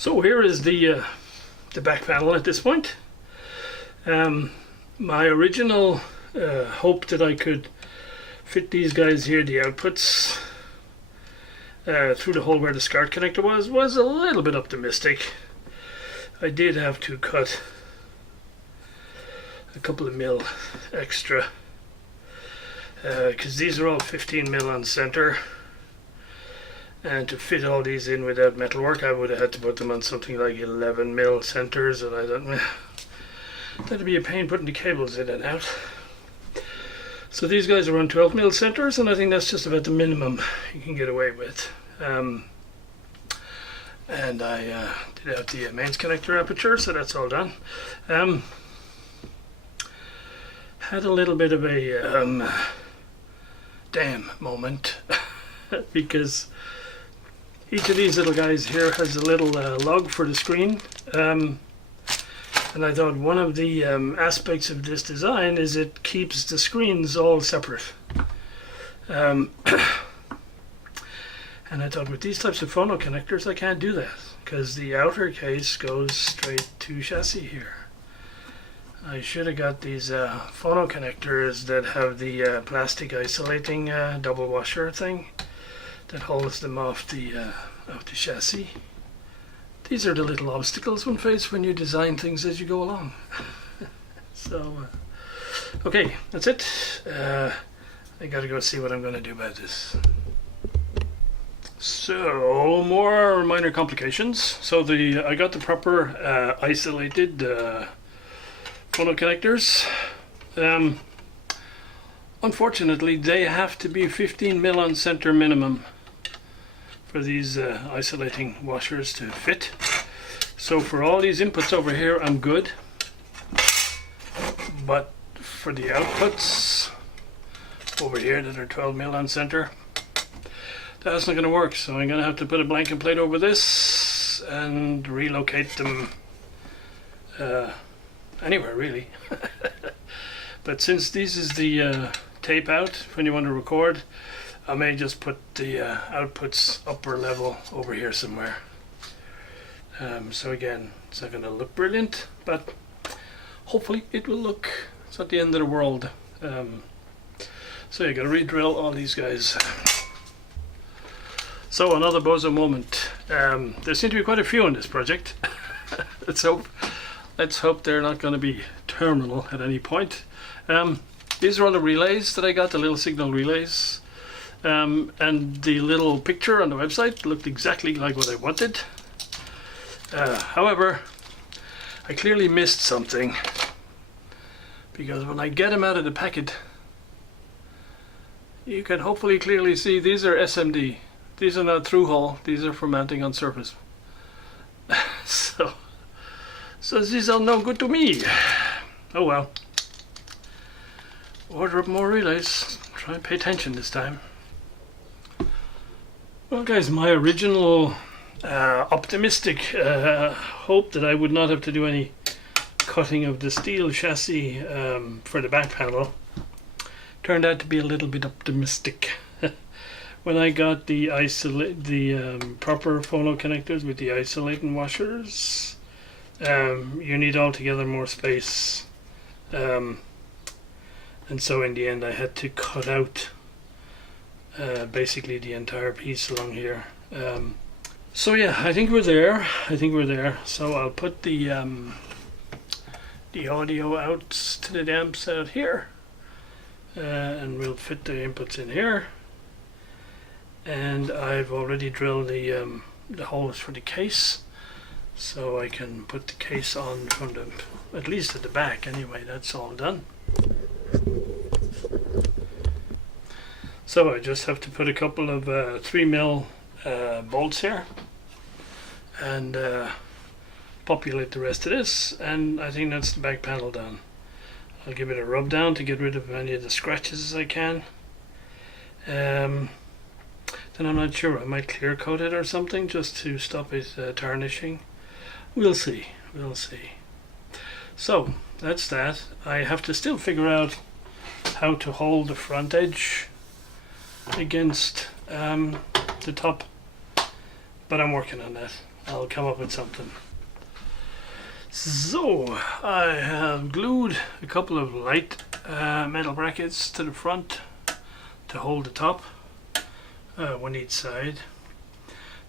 So here is the back panel at this point. My original hope that I could fit these guys here, the outputs, through the hole where the SCART connector was a little bit optimistic. I did have to cut a couple of mil extra because these are all 15 mil on center, and to fit all these in without metalwork I would have had to put them on something like 11 mil centers, and I thought that'd be a pain putting the cables in and out. So these guys are on 12 mil centers, and I think that's just about the minimum you can get away with. And I did out the mains connector aperture, so that's all done. Had a little bit of a damn moment because each of these little guys here has a little lug for the screen. And I thought one of the aspects of this design is it keeps the screens all separate. And I thought with these types of phono connectors I can't do that, because the outer case goes straight to chassis here. I should have got these phono connectors that have the plastic isolating double washer thing that holds them off the chassis. These are the little obstacles one faces when you design things as you go along. So, okay, that's it. I gotta go see what I'm gonna do about this. So, more minor complications. So I got the proper isolated phono connectors. Unfortunately, they have to be 15 mil on center minimum for these isolating washers to fit. So for all these inputs over here I'm good, but for the outputs over here that are 12 mil on center, that's not going to work. So I'm going to have to put a blanket plate over this and relocate them anywhere really. But since this is the tape out when you want to record, I may just put the outputs upper level over here somewhere. So again, it's not going to look brilliant, but hopefully it will look. It's not the end of the world. So you got to re-drill all these guys. So another bozo moment. There seem to be quite a few in this project. Let's hope they're not going to be terminal at any point. These are all the relays that I got, the little signal relays. And the little picture on the website looked exactly like what I wanted. However, I clearly missed something, because when I get them out of the packet, you can hopefully clearly see these are SMD. These are not through hole, these are for mounting on surface. So these are no good to me. Oh well. Order up more relays. Try and pay attention this time. Well guys, my original optimistic hope that I would not have to do any cutting of the steel chassis for the back panel turned out to be a little bit optimistic. When I got the proper phono connectors with the isolating washers, you need altogether more space, and so in the end I had to cut out basically the entire piece along here. So yeah, I think we're there. So I'll put the audio out to the amps out here, and we'll fit the inputs in here. And I've already drilled the holes for the case, so I can put the case on from at least at the back anyway. That's all done. So I just have to put a couple of 3 mil bolts here and populate the rest of this, and I think that's the back panel done. I'll give it a rub down to get rid of any of the scratches as I can. Then I'm not sure, I might clear coat it or something just to stop it tarnishing. We'll see. So that's that. I have to still figure out how to hold the front edge against the top but I'm working on that. I'll come up with something. So I have glued a couple of light metal brackets to the front to hold the top, one each side.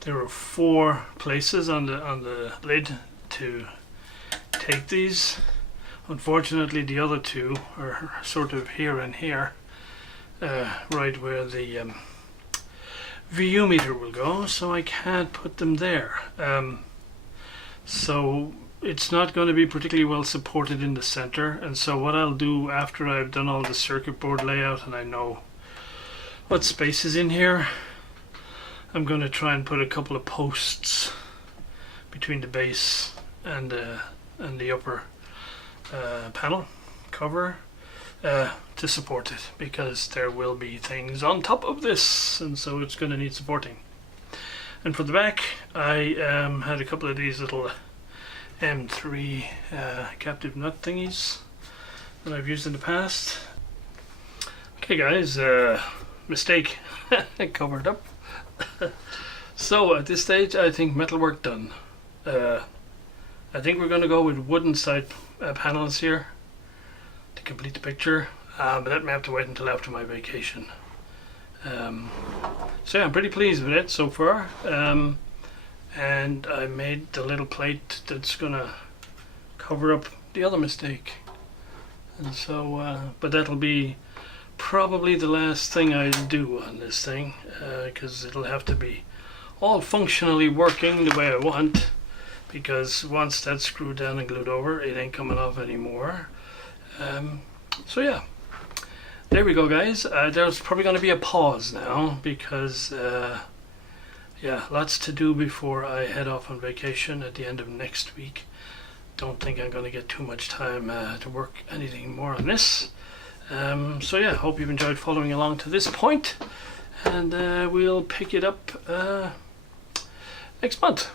There are 4 places on the lid to take these. Unfortunately, the other 2 are sort of here and here, right where the VU meter will go, so I can't put them there. So it's not going to be particularly well supported in the center, and so what I'll do after I've done all the circuit board layout and I know what space is in here, I'm going to try and put a couple of posts between the base and the upper panel cover to support it, because there will be things on top of this, and so it's going to need supporting. And for the back, I had a couple of these little M3 captive nut thingies that I've used in the past. Okay guys, mistake covered up. So at this stage I think metalwork done. I think we're going to go with wooden side panels here to complete the picture, but that may have to wait until after my vacation. So yeah, I'm pretty pleased with it so far. And I made the little plate that's gonna cover up the other mistake, and so but that'll be probably the last thing I do on this thing, because it'll have to be all functionally working the way I want, because once that's screwed down and glued over, it ain't coming off anymore. So yeah, there we go guys. There's probably going to be a pause now, because yeah, lots to do before I head off on vacation at the end of next week. Don't think I'm going to get too much time to work anything more on this. So yeah, hope you've enjoyed following along to this point, and we'll pick it up next month.